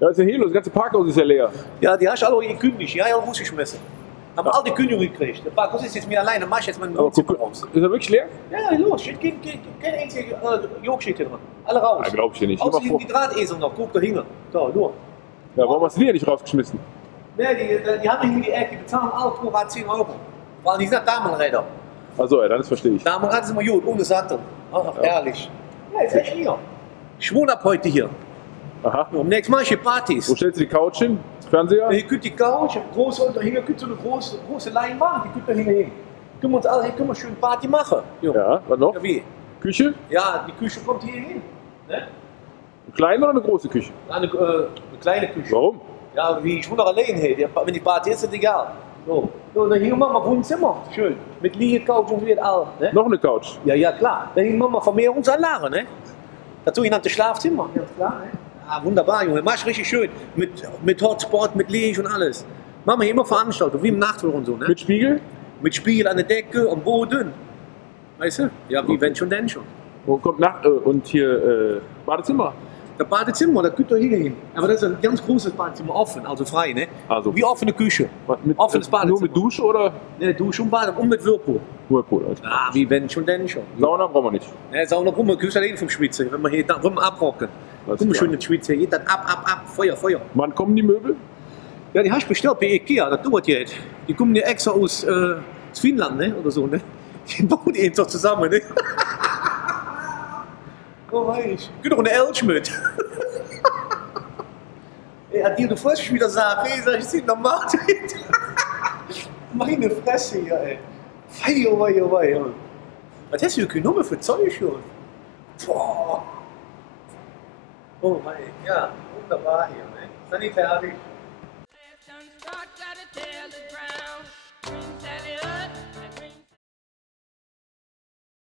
Ja, ist ja hier los, das ganze Parkhaus ist ja leer. Ja, die hast du alle gekündigt, ja, rausgeschmissen. Haben all die Kündigung gekriegt. Der Parkhaus ist jetzt mir alleine, mach ich jetzt mein Wohnzimmer raus. Ist er wirklich leer? Ja, los, steht kein einziger Jog drin. Alle raus. Ja, glaub ich dir nicht. Außer die Drahtesel noch, guck da hinten. Da, nur. Ja, warum hast du die ja nicht rausgeschmissen? Ne, die haben hier die Ecke, die bezahlen alle pro Rad 10 Euro. Weil die sind Damenräder. Achso, ja, dann verstehe ich. Damenrad ist immer gut, ohne Sattel. Ach, ehrlich. Ja, jetzt echt hier. Ich wohne ab heute hier. Aha. Und nächstes Mal ich hier Partys. Wo stellst du die Couch hin? Fernseher? Hier könnt die Couch, große unterhängen, könnt so eine große Leinwand, die könnt ihr hinhängen. Können wir uns alle, können wir schön Party machen. Jo. Ja, was noch? Ja, wie? Küche? Ja, die Küche kommt hier hin. Ne? Eine kleine oder eine große Küche? Eine kleine Küche. Warum? Ja, wie ich wohne allein hier. Wenn die Party ist, ist es egal. So, dann hier machen wir Wohnzimmer. Schön. Mit Liege, Couch und wird all. Ne? Noch eine Couch? Ja, ja, klar. Dann hier machen wir Vermehrungsanlage. Ne? Dazu hier das Schlafzimmer. Ganz klar. Ne? Ah, wunderbar, Junge. Mach richtig schön. Mit Hotspot, mit Liege und alles. Machen wir hier immer Veranstaltungen, wie im Nachtruhe und so. Ne? Mit Spiegel? Mit Spiegel an der Decke, am Boden. Weißt du? Ja, wie wenn schon, denn schon. Wo kommt und hier Badezimmer? Das Badezimmer, da könnt ihr hingehen. Aber das ist ein ganz großes Badezimmer, offen, also frei, ne? Also. Wie offene Küche. Mit, Offenes Badezimmer. Nur mit Dusche oder? Ne, Dusche und Bade und mit Whirlpool. Whirlpool, also. Ah, wie wenn schon, denn schon. Sauna brauchen wir nicht. Ne, Sauna rum, küsst allein vom Schwitze, wenn wir hier da rum abrocken. Guck mal schön in die Schwitze, geht dann ab, Feuer. Wann kommen die Möbel? Ja, die hast du bestellt bei Ikea, das dauert jetzt. Die kommen ja extra aus Finnland, ne, oder so, ne? Die bauen die einfach zusammen, ne? Oh, weiß ich. Geh doch eine Elch mit. Ey, hat dir du Fresse wieder sagen, ey, sag ich, sind normal. Meine Fresse hier, ey. Wei. Was hast du genommen für Zeug schon? Boah. Oh, wei. Ja, wunderbar hier, ne? Sanitär.